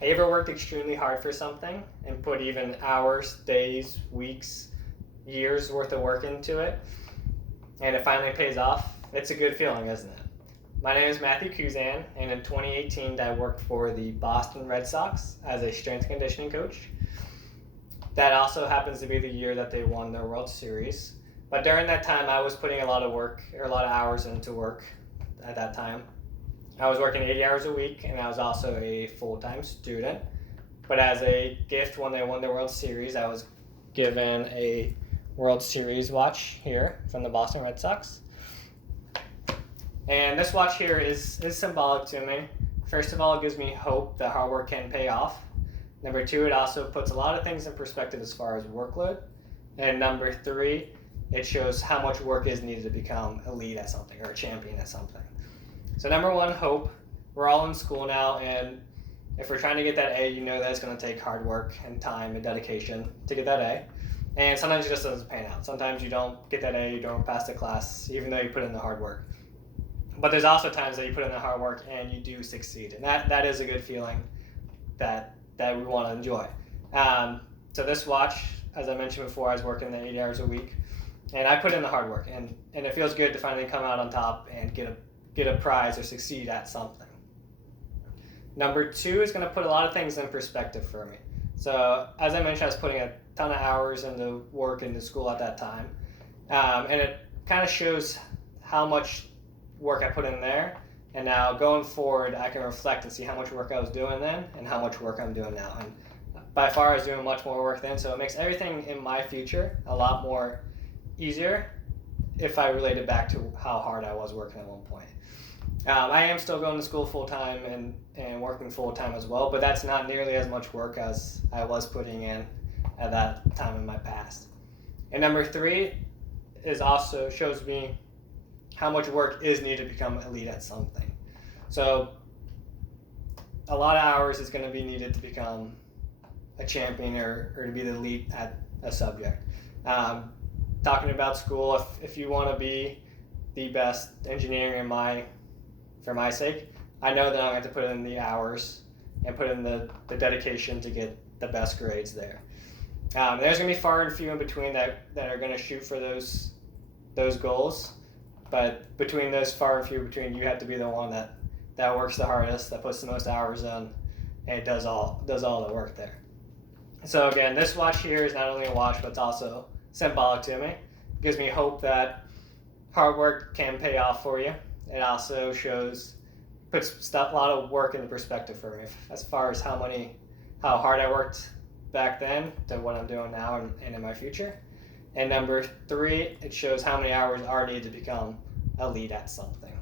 Have you ever worked extremely hard for something and put even hours, days, weeks, years worth of work into it, and it finally pays off? It's a good feeling, isn't it? My name is Matthew Kuzan, and in 2018, I worked for the Boston Red Sox as a strength and conditioning coach. That also happens to be the year that they won their World Series. But during that time, I was putting a lot of hours into work at that time. I was working 80 hours a week, and I was also a full-time student. But as a gift, when they won the World Series, I was given a World Series watch here from the Boston Red Sox. And this watch here is symbolic to me. First of all, it gives me hope that hard work can pay off. Number two, it also puts a lot of things in perspective as far as workload. And number three, it shows how much work is needed to become elite at something or a champion at something. So number one, hope. We're all in school now, and if we're trying to get that A, you know that it's going to take hard work and time and dedication to get that A. And sometimes it just doesn't pan out. Sometimes you don't get that A, you don't pass the class, even though you put in the hard work. But there's also times that you put in the hard work and you do succeed, and that is a good feeling that we want to enjoy. So this watch, as I mentioned before, I was working the 8 hours a week, and I put in the hard work, and it feels good to finally come out on top and get a prize or succeed at something. Number two is going to put a lot of things in perspective for me. So as I mentioned, I was putting a ton of hours into work into school at that time, and it kind of shows how much work I put in there. And now going forward, I can reflect and see how much work I was doing then and how much work I'm doing now. And by far, I was doing much more work then, so it makes everything in my future a lot more easier if I relate it back to how hard I was working at one point. I am still going to school full-time and working full-time as well, but that's not nearly as much work as I was putting in at that time in my past. And number three is also shows me how much work is needed to become elite at something. So a lot of hours is going to be needed to become a champion or to be the elite at a subject. Talking about school, if you want to be the best engineer for my sake, I know that I'm going to have to put in the hours and put in the dedication to get the best grades there. There's going to be far and few in between that are going to shoot for those goals. But between those far and few between, you have to be the one that works the hardest, that puts the most hours in, and does all the work there. So again, this watch here is not only a watch, but it's also symbolic to me. It gives me hope that hard work can pay off for you. It also puts a lot of work into perspective for me as far as how hard I worked back then to what I'm doing now and in my future. And number three, it shows how many hours are needed to become elite at something.